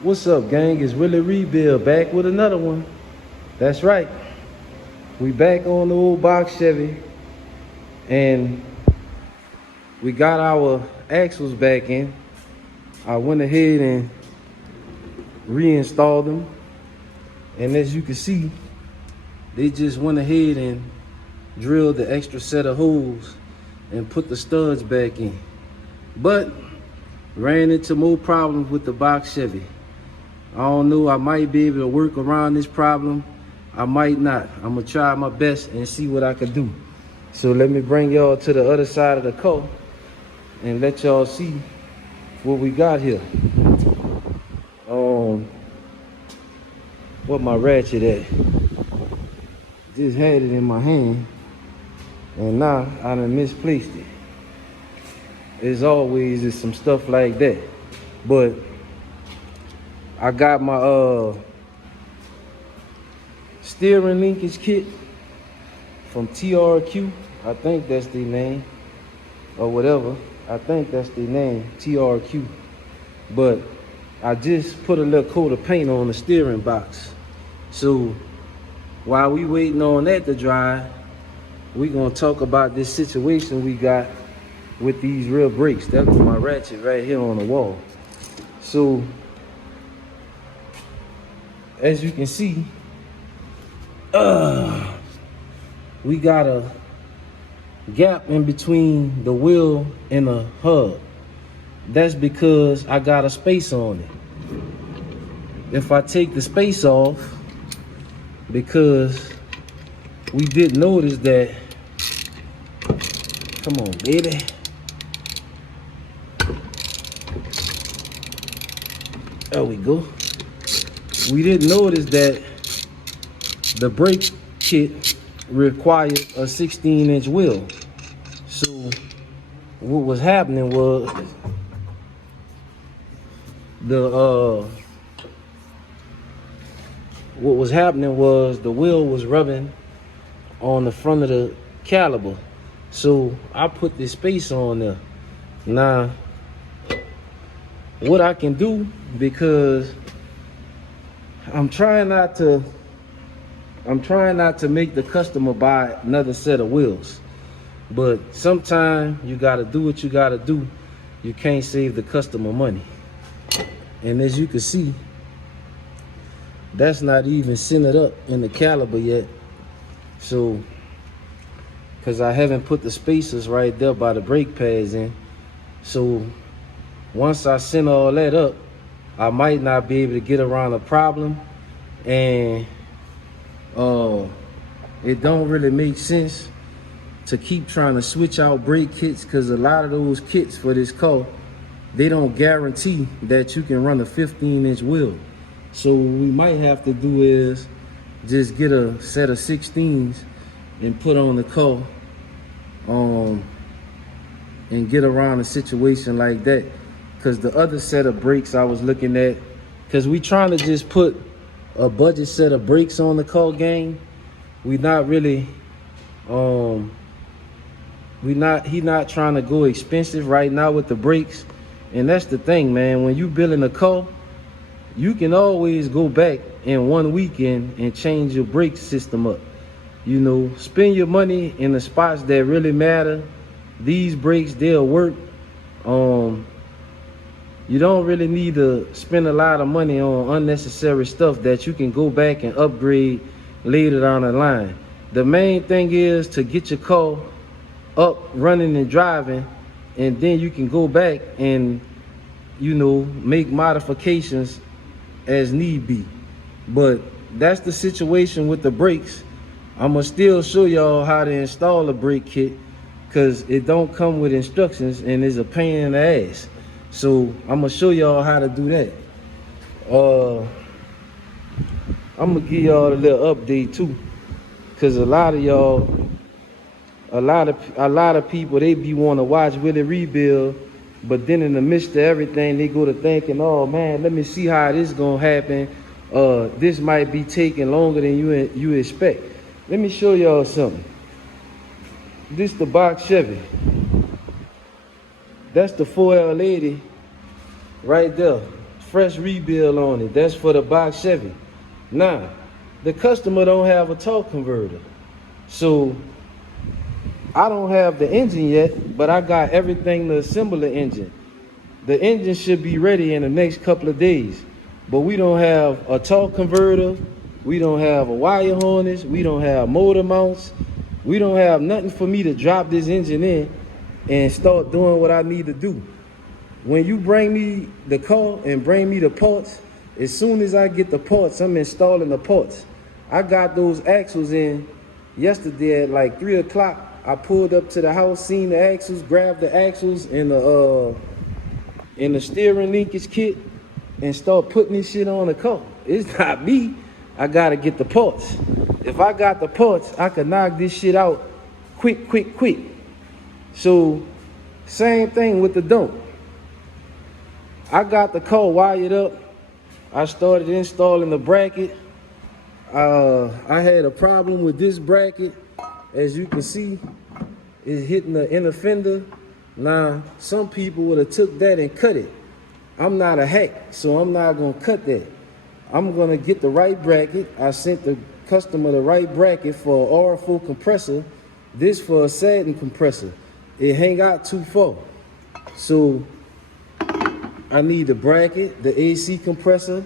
What's up, gang? It's Willie Rebuild back with another one. That's right. We back on the old box Chevy, and we got our axles back in. I went ahead and reinstalled them, and as you can see, they just went ahead and drilled the extra set of holes and put the studs back in. But ran into more problems with the box Chevy. I don't know, I might be able to work around this problem. I might not. I'm gonna try my best and see what I can do. So let me bring y'all to the other side of the car and let y'all see what we got here. What my ratchet at? Just had it in my hand and now I done misplaced it. As always, it's some stuff like that. But I got my steering linkage kit from TRQ. I think that's the name, or whatever. I think that's the name, TRQ. But I just put a little coat of paint on the steering box. So while we waiting on that to dry, we gonna talk about this situation we got with these rear brakes. That's my ratchet right here on the wall. So as you can see, we got a gap in between the wheel and the hub. That's because I got a space on it. If I take the space off, because we did notice that, come on, baby. There we go. We didn't notice that the brake kit required a 16-inch wheel. So what was happening was the wheel was rubbing on the front of the caliper. So I put this space on there. Now, what I can do, because I'm trying not to make the customer buy another set of wheels. But sometimes you gotta do what you gotta do. You can't save the customer money. And as you can see, that's not even centered up in the caliper yet. So, because I haven't put the spacers right there by the brake pads in. So once I center all that up, I might not be able to get around the problem. And it don't really make sense to keep trying to switch out brake kits, because a lot of those kits for this car, they don't guarantee that you can run a 15-inch wheel. So what we might have to do is just get a set of 16s and put on the car, and get around a situation like that. Because the other set of brakes I was looking at, because we trying to just put a budget set of brakes on the car, gang. We not really, he not trying to go expensive right now with the brakes. And that's the thing, man. When you building a car, you can always go back in one weekend and change your brake system up. You know, spend your money in the spots that really matter. These brakes, they'll work. You don't really need to spend a lot of money on unnecessary stuff that you can go back and upgrade later down the line. The main thing is to get your car up, running and driving, and then you can go back and, you know, make modifications as need be. But that's the situation with the brakes. I'm gonna still show y'all how to install a brake kit, because it don't come with instructions and it's a pain in the ass. So I'm gonna show y'all how to do that. I'm gonna give y'all a little update too, because a lot of y'all, a lot of people, they be want to watch Willie Rebuild, but then in the midst of everything, they go to thinking, oh man, let me see how this gonna happen. This might be taking longer than you expect. Let me show y'all something. This the box Chevy. That's the 4L80 right there. fresh rebuild on it. That's for the box Chevy. Now, the customer don't have a torque converter. So I don't have the engine yet, but I got everything to assemble the engine. The engine should be ready in the next couple of days. But we don't have a torque converter. We don't have a wire harness. We don't have motor mounts. We don't have nothing for me to drop this engine in and start doing what I need to do. When you bring me the car and bring me the parts, as soon as I get the parts, I'm installing the parts. I got those axles in yesterday at like 3 o'clock. I pulled up to the house, seen the axles, grabbed the axles in the steering linkage kit and start putting this shit on the car. It's not me. I gotta get the parts. If I got the parts, I could knock this shit out quick. So, same thing with the dump. I got the car wired up. I started installing the bracket. I had a problem with this bracket. As you can see, it's hitting the inner fender. Now, some people would have took that and cut it. I'm not a hack, so I'm not gonna cut that. I'm gonna get the right bracket. I sent the customer the right bracket for an R4 compressor. This for a satin compressor. It hang out too far. So I need the bracket, the AC compressor.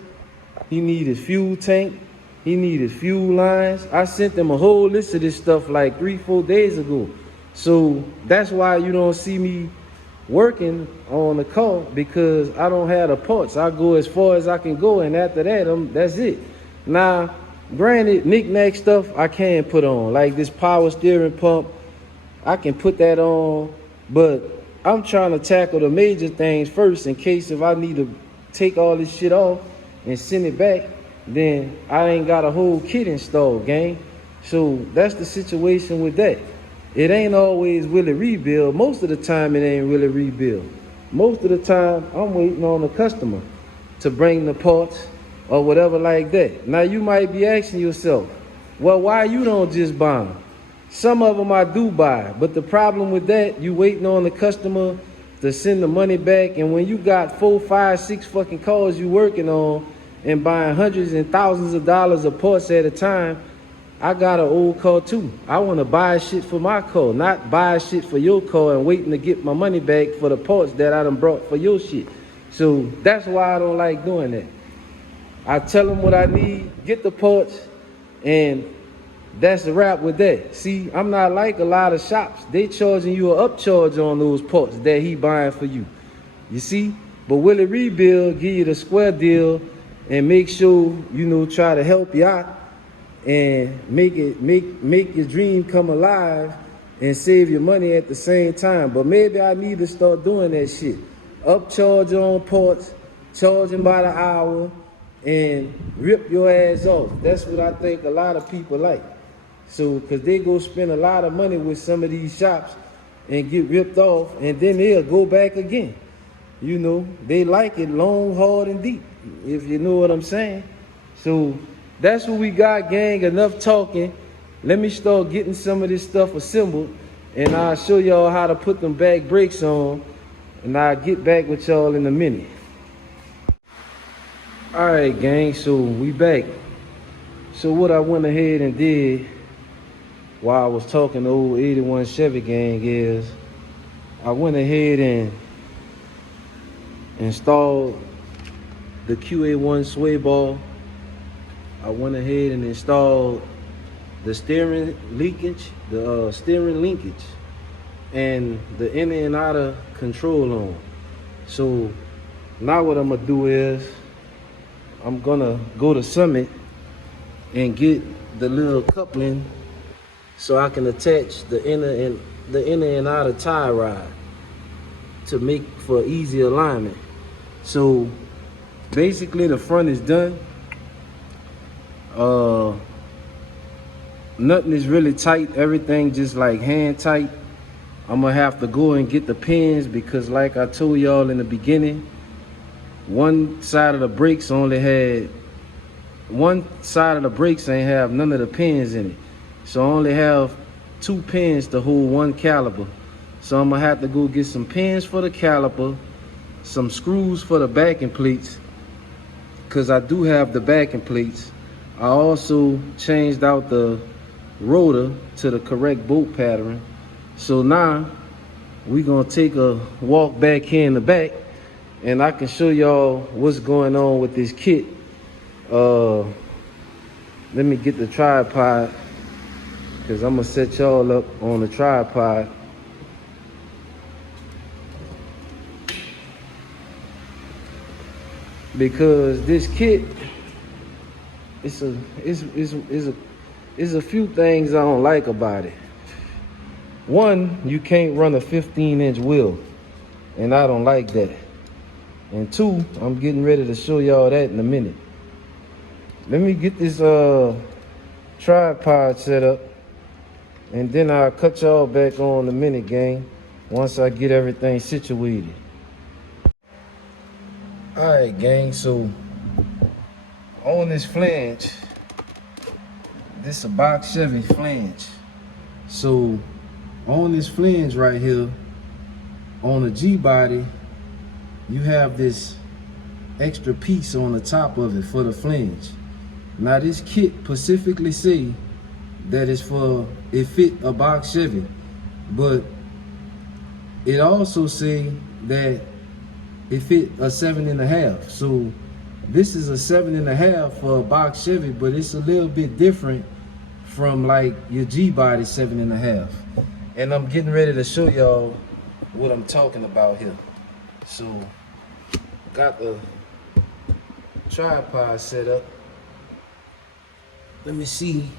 He needed fuel tank. He needed fuel lines. I sent them a whole list of this stuff like 3-4 days ago. So that's why you don't see me working on the car, because I don't have the parts. I go as far as I can go, and after that, that's it. Now, granted, knick-knack stuff I can put on, like this power steering pump. I can put that on, but I'm trying to tackle the major things first in case if I need to take all this shit off and send it back, then I ain't got a whole kit installed, gang. So that's the situation with that. It ain't always really rebuild. Most of the time, it ain't really rebuild. Most of the time, I'm waiting on the customer to bring the parts or whatever like that. Now, you might be asking yourself, well, why you don't just buy them? Some of them I do buy, but the problem with that, you waiting on the customer to send the money back, and when you got 4, 5, 6 fucking cars you working on and buying hundreds and thousands of dollars of parts at a time, I got an old car too. I want to buy shit for my car, not buy shit for your car and waiting to get my money back for the parts that I done brought for your shit. So that's why I don't like doing that. I tell them what I need, get the parts, and that's the wrap with that. See, I'm not like a lot of shops. They charging you an upcharge on those parts that he buying for you. You see? But Willie Rebuild give you the square deal and make sure, try to help you out and make your dream come alive and save your money at the same time. But maybe I need to start doing that shit. Upcharge on parts, charging by the hour, and rip your ass off. That's what I think a lot of people like. So, because they go spend a lot of money with some of these shops and get ripped off, and then they'll go back again. They like it long, hard, and deep, if you know what I'm saying. So, that's what we got, gang. Enough talking. Let me start getting some of this stuff assembled, and I'll show y'all how to put them back brakes on, and I'll get back with y'all in a minute. Alright, gang, so we back. So what I went ahead and did while I was talking to old 81 Chevy gang is I went ahead and installed the QA1 sway bar. I went ahead and installed the steering linkage, and the inner and outer control on. So now what I'm gonna do is I'm gonna go to Summit and get the little coupling so I can attach the inner and outer tie rod to make for easy alignment. So basically the front is done. Nothing is really tight, everything just like hand tight. I'm gonna have to go and get the pins because like I told y'all in the beginning, one side of the brakes ain't have none of the pins in it. So I only have 2 pins to hold 1 caliper. So I'm gonna have to go get some pins for the caliper, some screws for the backing plates, because I do have the backing plates, I also changed out the rotor to the correct bolt pattern. So now we're gonna take a walk back here in the back and I can show y'all what's going on with this kit. Let me get the tripod because I'm gonna set y'all up on the tripod. Because this kit, it's a few things I don't like about it. One, you can't run a 15-inch wheel, and I don't like that. And two, I'm getting ready to show y'all that in a minute. Let me get this tripod set up, and then I'll cut y'all back on in a minute, gang, once I get everything situated. Alright, gang, so on this flange, this is a box Chevy flange. So on this flange right here, on the G body, you have this extra piece on the top of it for the flange. Now this kit specifically say that it's for, it fit a box Chevy, but it also say that it fit a 7.5. So this is a 7.5 for a box Chevy, but it's a little bit different from like your G body 7.5. And I'm getting ready to show y'all what I'm talking about here. So got the tripod set up. Let me see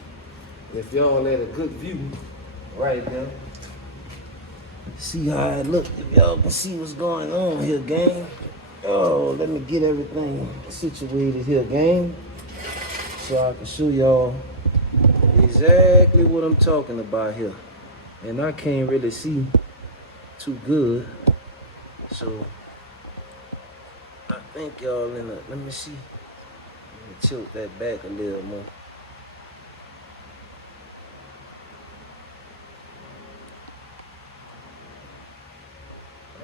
if y'all at a good view right now. See how it look, if y'all can see what's going on here, gang. Oh, let me get everything situated here, gang, so I can show y'all exactly what I'm talking about here. And I can't really see too good, so I think y'all in a, let me see, let me tilt that back a little more.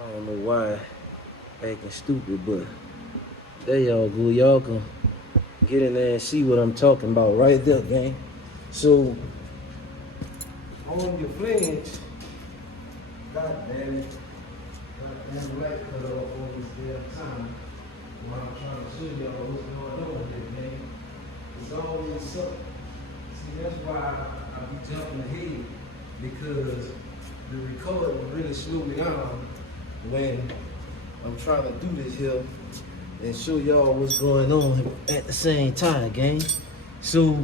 I don't know why acting stupid, but there y'all go. Y'all can get in there and see what I'm talking about right there, gang. So on your flange, god damn it, goddamn light cut off on this damn time while I'm trying to show y'all what's going on with it, gang. It's always something. See, that's why I be jumping ahead, because the recording really slow me down when I'm trying to do this here and show y'all what's going on at the same time, gang. So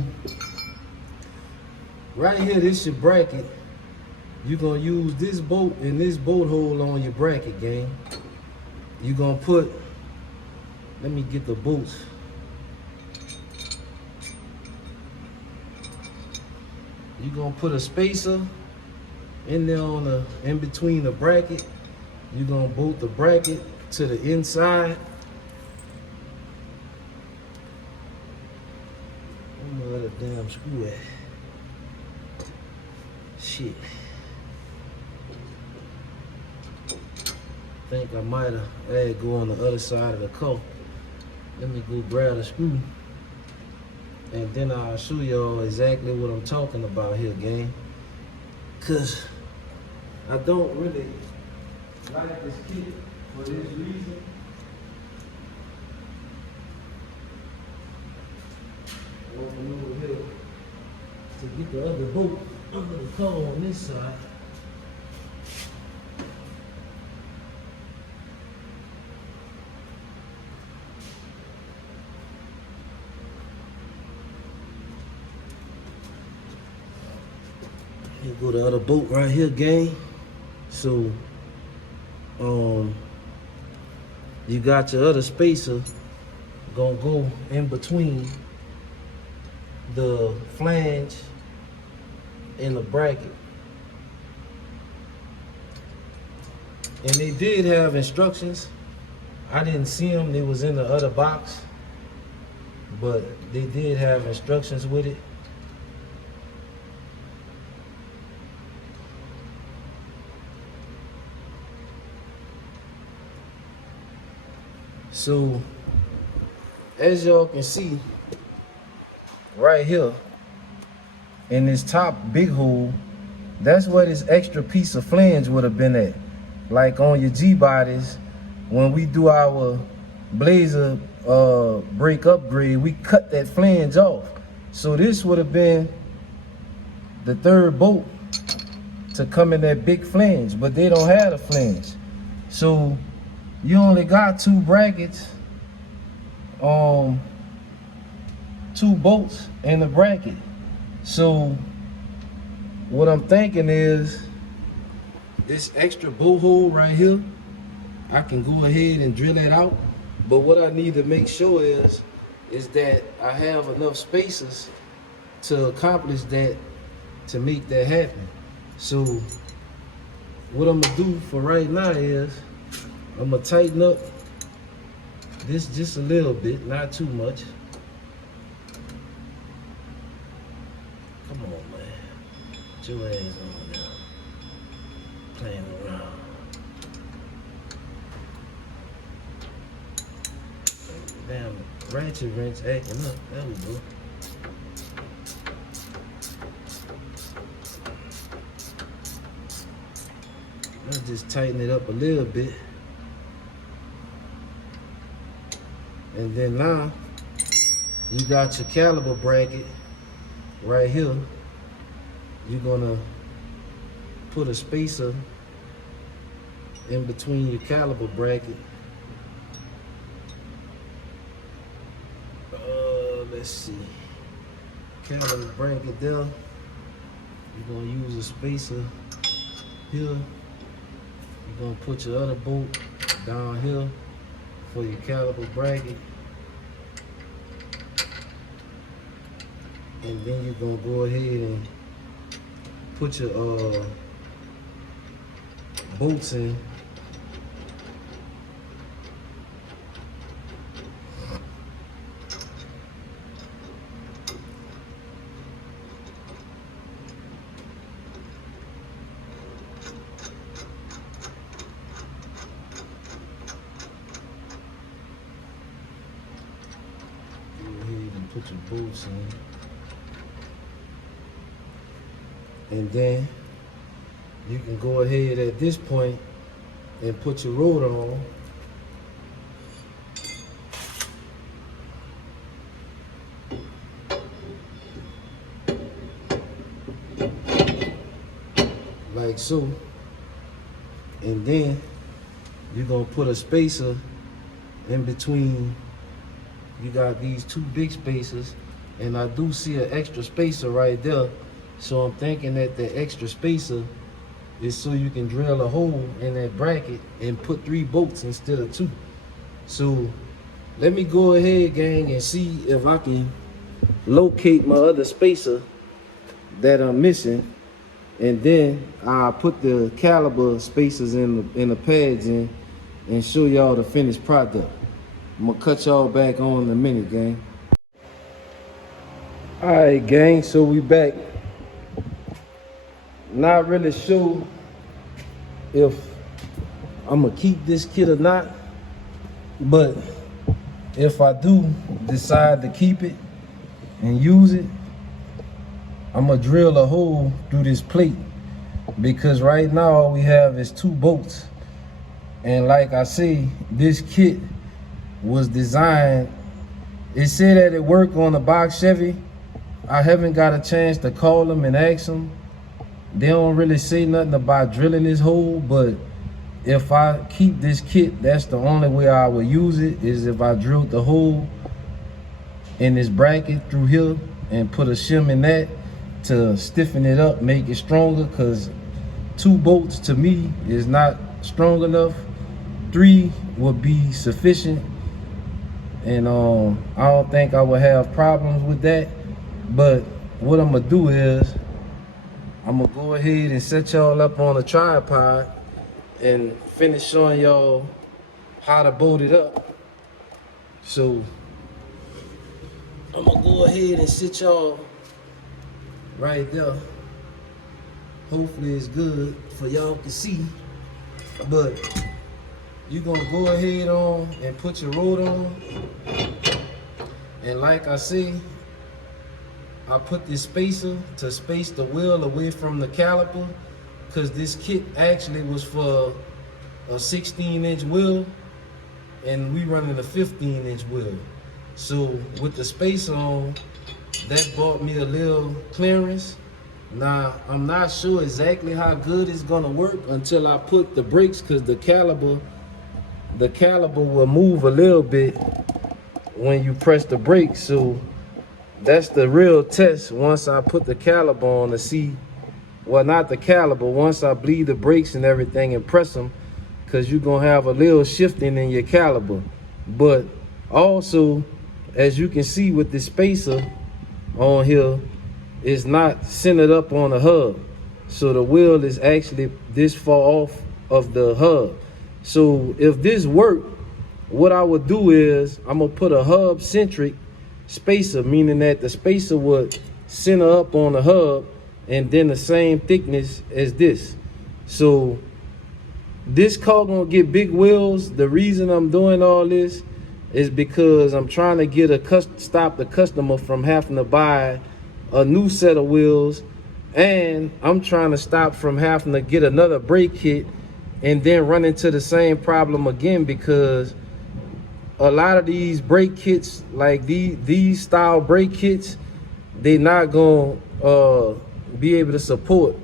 right here, this is your bracket. You're gonna use this bolt and this bolt hole on your bracket, gang. You're gonna put, let me get the bolts. You're gonna put a spacer in there on the, in between the bracket. You're gonna bolt the bracket to the inside. Where the damn screw at? Shit. Think I might have had to go on the other side of the car. Let me go grab the screw, and then I'll show y'all exactly what I'm talking about here, gang. Cause I don't really like this kit for this reason. Open over here to get the other bolt under the car on this side. Here go the other bolt right here, gang. So you got your other spacer gonna go in between the flange and the bracket. And they did have instructions. I didn't see them, they was in the other box, but they did have instructions with it. So as y'all can see right here in this top big hole, that's where this extra piece of flange would have been at. Like on your G bodies, when we do our blazer brake upgrade, we cut that flange off. So this would have been the third bolt to come in that big flange, but they don't have a flange. So you only got 2 brackets, 2 bolts in the bracket. So what I'm thinking is this extra bolt hole right here, I can go ahead and drill it out. But what I need to make sure is that I have enough spacers to accomplish that, to make that happen. So what I'm gonna do for right now is I'm gonna tighten up this just a little bit, not too much. Come on, man. Put your ass on now. Playing around. Damn, ratchet wrench acting up. There we go. Let's just tighten it up a little bit. And then now, you got your caliper bracket right here. You're gonna put a spacer in between your caliper bracket. Let's see. Caliper bracket there. You're gonna use a spacer here. You're gonna put your other bolt down here for your caliper bracket. And then you're gonna go ahead and put your bolts in. Go ahead and put your bolts in. And then you can go ahead at this point and put your rotor on. Like so. And then you're gonna put a spacer in between. You got these 2 big spacers, and I do see an extra spacer right there. So I'm thinking that the extra spacer is so you can drill a hole in that bracket and put 3 bolts instead of 2. So let me go ahead, gang, and see if I can locate my other spacer that I'm missing, and then I'll put the caliber spacers in the pads in and show y'all the finished product. I'm gonna cut y'all back on in a minute, gang. All right, gang, so we back. Not really sure if I'm gonna keep this kit or not, but if I do decide to keep it and use it, I'm gonna drill a hole through this plate, because right now all we have is 2 bolts. And like I say, this kit was designed, it said that it worked on the box Chevy. I haven't got a chance to call them and ask them. They don't really say nothing about drilling this hole, but if I keep this kit, that's the only way I would use it, is if I drilled the hole in this bracket through here and put a shim in that to stiffen it up, make it stronger, because 2 bolts to me is not strong enough. 3 would be sufficient, and I don't think I would have problems with that. But what I'm gonna do is I'm gonna go ahead and set y'all up on a tripod and finish showing y'all how to bolt it up. So I'm gonna go ahead and sit y'all right there. Hopefully it's good for y'all to see. But you're gonna go ahead on and put your rotor on. And like I say, I put this spacer to space the wheel away from the caliper, because this kit actually was for a 16-inch wheel and we running a 15-inch wheel. So with the spacer on, that bought me a little clearance. Now I'm not sure exactly how good it's gonna work until I put the brakes, because the caliper will move a little bit when you press the brakes. So that's the real test once I put the caliper on to see, well, not the caliper, once I bleed the brakes and everything and press them, because you're gonna have a little shifting in your caliper. But also, as you can see with the spacer on here, it's not centered up on the hub, so the wheel is actually this far off of the hub. So if this worked, what I would do is I'm gonna put a hub centric spacer, meaning that the spacer would center up on the hub and then the same thickness as this. So this car gonna get big wheels. The reason I'm doing all this is because I'm trying to get stop the customer from having to buy a new set of wheels, and I'm trying to stop from having to get another brake kit and then run into the same problem again, because a lot of these brake kits, like these style brake kits, they not gonna be able to support.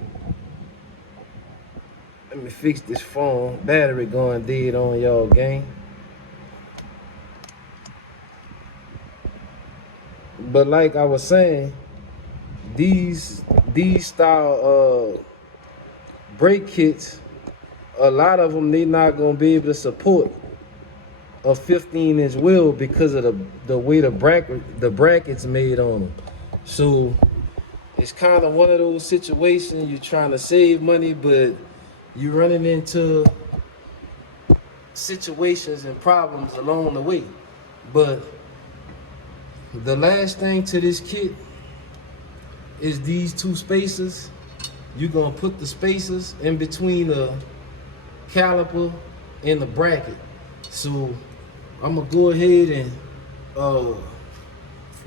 Let me fix this phone. Battery going dead on y'all, gang. But like I was saying, these style brake kits, a lot of them, they not gonna be able to support a 15-inch wheel because of the way the brackets made on them. So it's kind of one of those situations, you're trying to save money, but you're running into situations and problems along the way. But the last thing to this kit is these two spacers. You're gonna put the spacers in between the caliper and the bracket. So I'm gonna go ahead and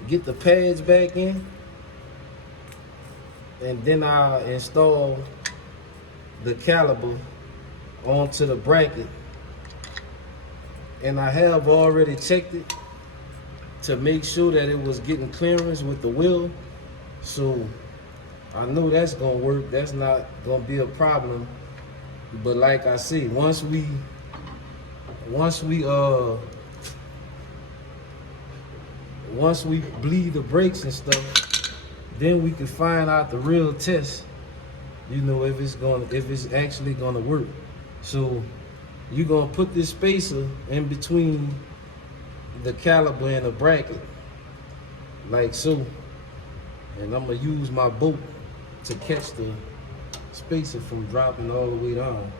get the pads back in, and then I'll install the caliper onto the bracket. And I have already checked it to make sure that it was getting clearance with the wheel. So I know that's gonna work. That's not gonna be a problem. But like I say, once we bleed the brakes and stuff, then we can find out the real test, you know, if it's actually gonna work. So you're gonna put this spacer in between the caliper and the bracket, like so. And I'm gonna use my boat to catch the spacer from dropping all the way down.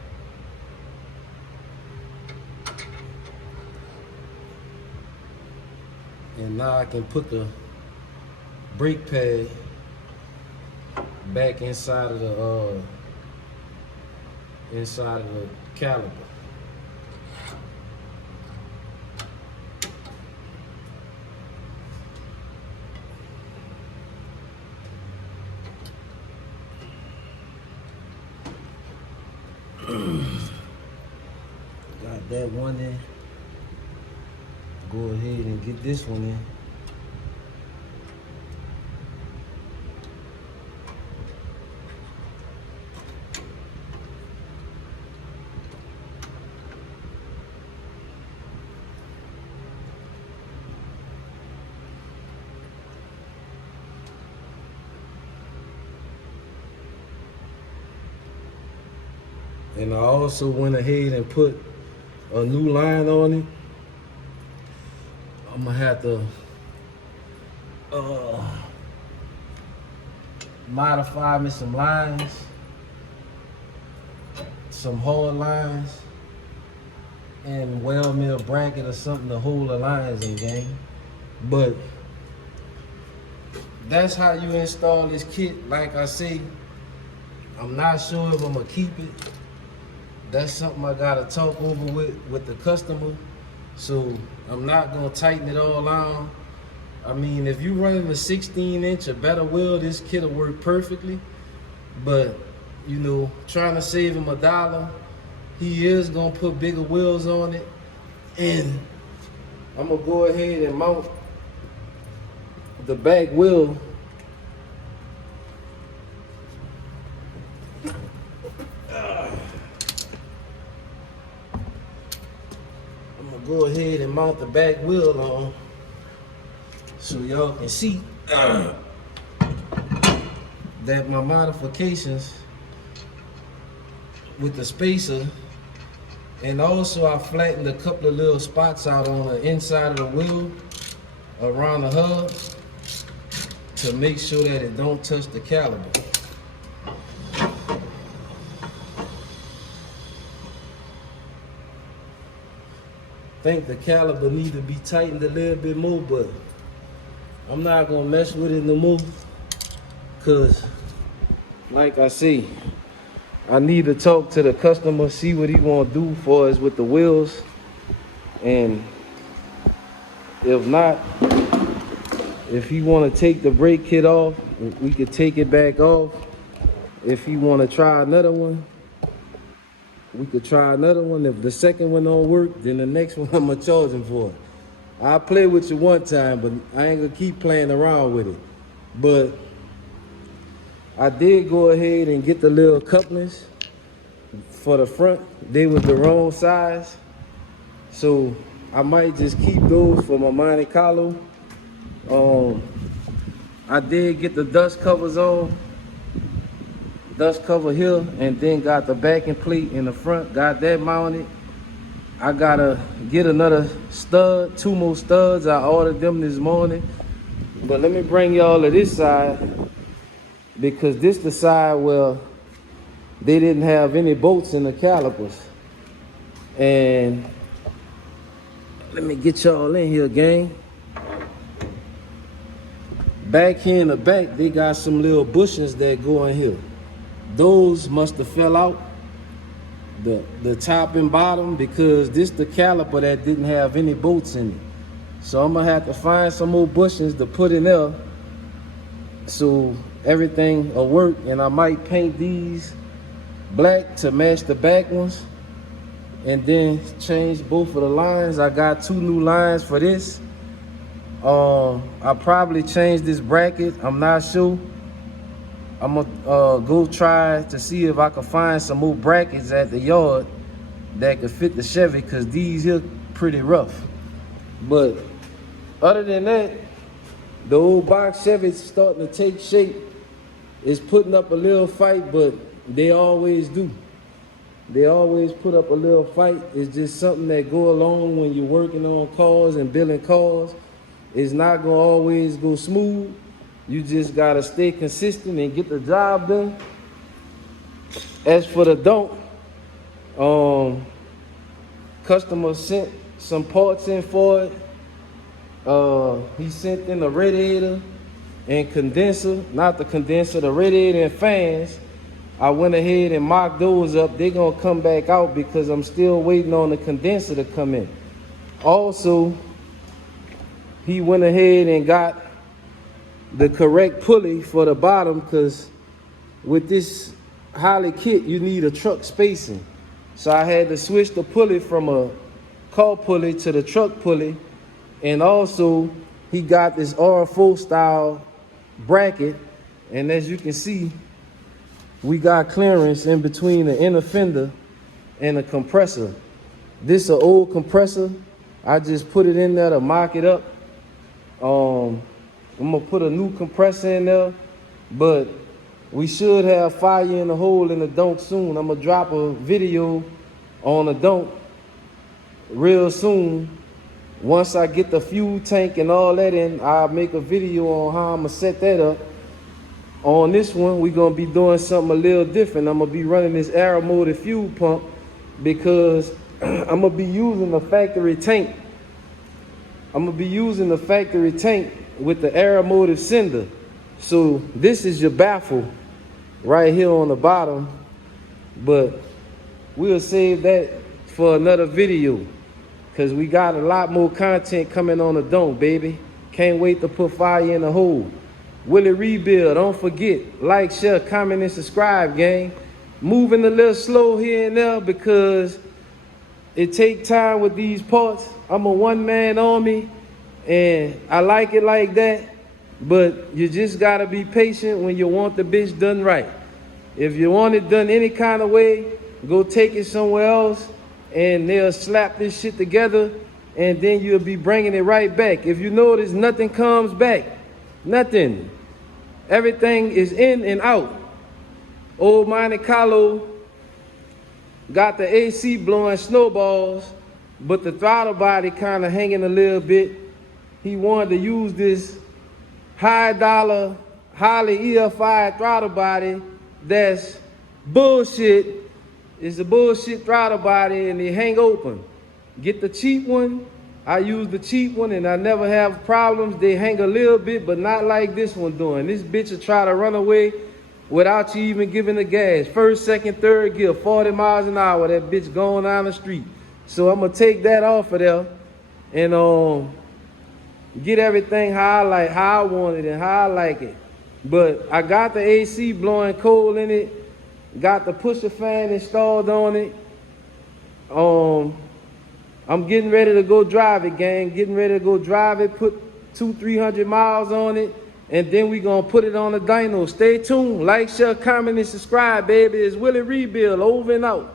And now I can put the brake pad back inside of the caliper. Got that one in. Go ahead and get this one in. And I also went ahead and put a new line on it. I'm gonna have to modify me some lines, some hard lines, and weld me a bracket or something to hold the lines in, gang. But that's how you install this kit. Like I say, I'm not sure if I'm gonna keep it. That's something I gotta talk over with the customer. So I'm not gonna tighten it all on I mean, if you running a 16-inch or better wheel, this kit will work perfectly. But, you know, trying to save him $1, he is gonna put bigger wheels on it. And I'm gonna go ahead and mount the back wheel go ahead and mount the back wheel on so y'all can see that my modifications with the spacer, and also I flattened a couple of little spots out on the inside of the wheel around the hub to make sure that it don't touch the caliper. I think the caliper need to be tightened a little bit more, but I'm not gonna mess with it no more, cause like I say, I need to talk to the customer, see what he want to do for us with the wheels, and if not, if he want to take the brake kit off, we could take it back off. If he want to try another one, we could try another one. If the second one don't work, then the next one I'm gonna charge him for it. I'll play with you one time, but I ain't gonna keep playing around with it. But I did go ahead and get the little couplings for the front. They was the wrong size, so I might just keep those for my Monte Carlo. I did get the dust covers on. Dust cover here, and then got the backing plate in the front, got that mounted. I gotta get another stud, 2 more studs. I ordered them this morning. But let me bring y'all to this side, because this the side where they didn't have any bolts in the calipers. And let me get y'all in here, gang. Back here in the back, they got some little bushings that go in here. Those must have fell out, the top and bottom, because this the caliper that didn't have any bolts in it. So I'm gonna have to find some more bushings to put in there so everything will work. And I might paint these black to match the back ones, and then change both of the lines. I got 2 new lines for this. I'll probably change this bracket, I'm not sure. I'm gonna go try to see if I can find some more brackets at the yard that could fit the Chevy, because these here pretty rough. But other than that, the old box Chevy's starting to take shape. It's putting up a little fight, but they always do. They always put up a little fight. It's just something that go along when you're working on cars and building cars. It's not gonna always go smooth. You just gotta stay consistent and get the job done. As for the don't, customer sent some parts in for it. He sent in a radiator and condenser, not the condenser, the radiator and fans. I went ahead and mocked those up. They're gonna come back out because I'm still waiting on the condenser to come in. Also, he went ahead and got the correct pulley for the bottom, because with this Holly kit, you need a truck spacing. So I had to switch the pulley from a car pulley to the truck pulley. And also, he got this R4 style bracket. And as you can see, we got clearance in between the inner fender and the compressor. This is an old compressor. I just put it in there to mock it up. I'm gonna put a new compressor in there, but we should have fire in the hole in the dunk soon. I'm gonna drop a video on the dunk real soon. Once I get the fuel tank and all that in, I'll make a video on how I'm gonna set that up. On this one, we're gonna be doing something a little different. I'm gonna be running this air motor fuel pump, because I'm gonna be using the factory tank. I'm gonna be using the factory tank with the aeromotive cylinder. So this is your baffle right here on the bottom, but we'll save that for another video, because we got a lot more content coming on the dome, baby. Can't wait to put fire in the hole. Will it rebuild? Don't forget, like, share, comment, and subscribe, gang. Moving a little slow here and there because it take time with these parts. I'm a one-man army, and I like it like that. But you just gotta be patient when you want the bitch done right. If you want it done any kind of way, go take it somewhere else, and they'll slap this shit together, and then you'll be bringing it right back. If you notice, nothing comes back. Nothing. Everything is in and out. Old Monte Carlo got the AC blowing snowballs, but the throttle body kind of hanging a little bit. He wanted to use this high dollar, highly EFI throttle body that's bullshit. It's a bullshit throttle body and they hang open. Get the cheap one. I use the cheap one and I never have problems. They hang a little bit, but not like this one doing. This bitch will try to run away without you even giving the gas. First, second, third gear, 40 miles an hour, that bitch going down the street. So I'm gonna take that off of there and get everything how I want it and how I like it. But I got the AC blowing cold in it, got the pusher fan installed on it. I'm getting ready to go drive it, gang. Getting ready to go drive it, put 200-300 miles on it, and then we gonna put it on the dyno. Stay tuned, like, share, comment, and subscribe, baby. It's Willie Rebuild, over and out.